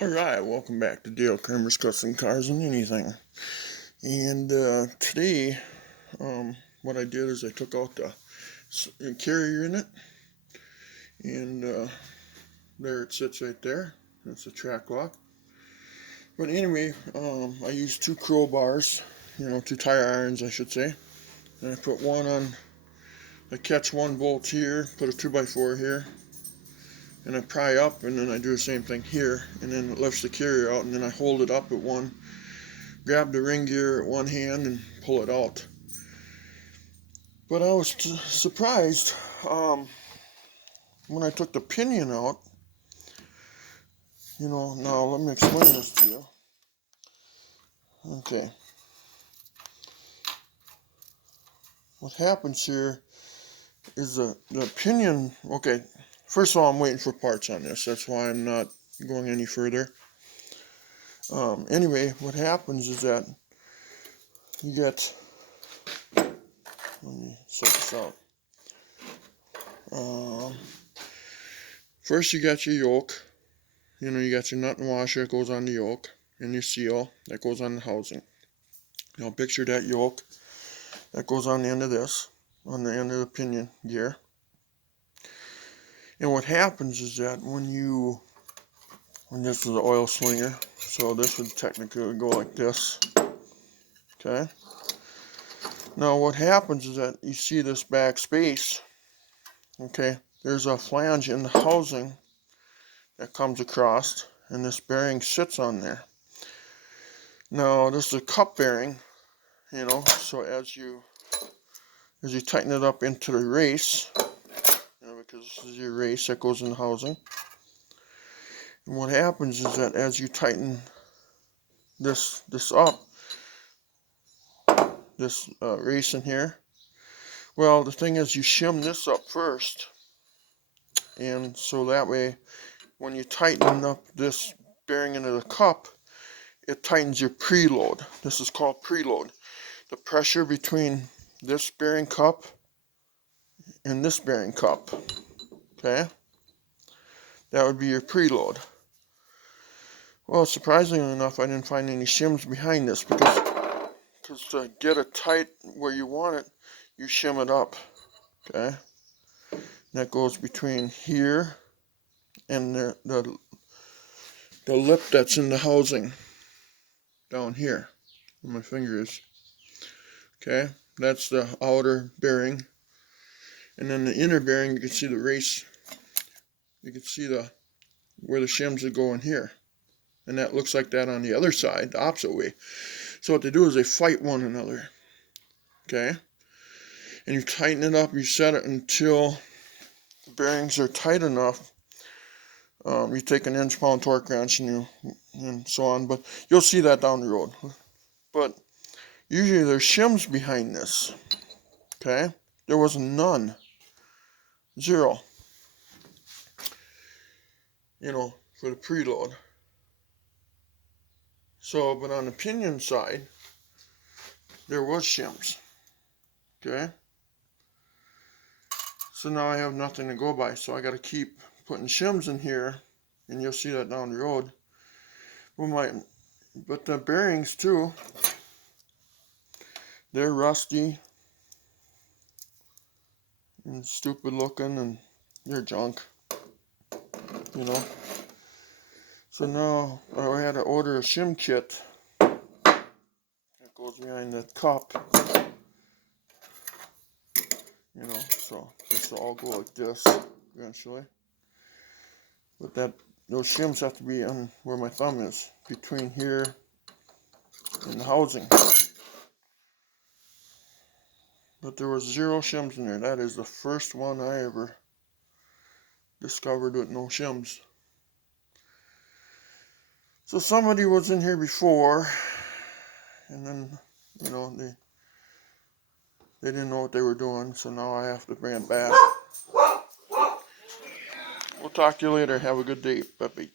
Alright, welcome back to Dale Kramer's Custom Cars and Anything. And today, what I did is I took out the carrier in it, and there it sits right there. That's a track lock. But anyway, I used two crowbars, two tire irons I should say. And I put one on, I catch one bolt here, put a 2x4 here, and I pry up, and then I do the same thing here, and then it lifts the carrier out, and then I hold it up at one, grab the ring gear at one hand and pull it out. But I was surprised when I took the pinion out. Now let me explain this to you. Okay. What happens here is the pinion, okay, first of all, I'm waiting for parts on this. That's why I'm not going any further. Anyway, what happens is that you get, let me set this out. First you got your yoke. You got your nut and washer that goes on the yoke, and your seal that goes on the housing. Now picture that yoke that goes on the end of this, on the end of the pinion gear. And what happens is that when this is an oil slinger, so this would technically go like this. Okay. Now what happens is that you see this back space. Okay. There's a flange in the housing that comes across, and this bearing sits on there. Now this is a cup bearing, so as you tighten it up into the race, because this is your race that goes in the housing. And what happens is that as you tighten this up, this race in here, well, the thing is you shim this up first, and so that way when you tighten up this bearing into the cup, it tightens your preload. This is called preload. The pressure between this bearing cup and this bearing cup. Okay? That would be your preload. Well, surprisingly enough, I didn't find any shims behind this because to get it tight where you want it, you shim it up. Okay? That goes between here and the lip that's in the housing down here where my finger is. Okay? That's the outer bearing. And then the inner bearing, you can see the race. You can see where the shims would go in here. And that looks like that on the other side, the opposite way. So what they do is they fight one another. Okay? And you tighten it up, you set it until the bearings are tight enough. You take an inch-pound torque wrench and so on, but you'll see that down the road. But usually there's shims behind this. Okay? There was none. Zero. For the preload. So, but on the pinion side, there was shims. Okay? So now I have nothing to go by, so I got to keep putting shims in here, and you'll see that down the road. But the bearings too, they're rusty and stupid looking, and they're junk. So now I had to order a shim kit that goes behind that cup. So this will all go like this eventually. But those shims have to be on where my thumb is, between here and the housing. But there was zero shims in there. That is the first one I ever discovered with no shims. So somebody was in here before, and then, they didn't know what they were doing, so now I have to bring it back. We'll talk to you later. Have a good day. Bye-bye.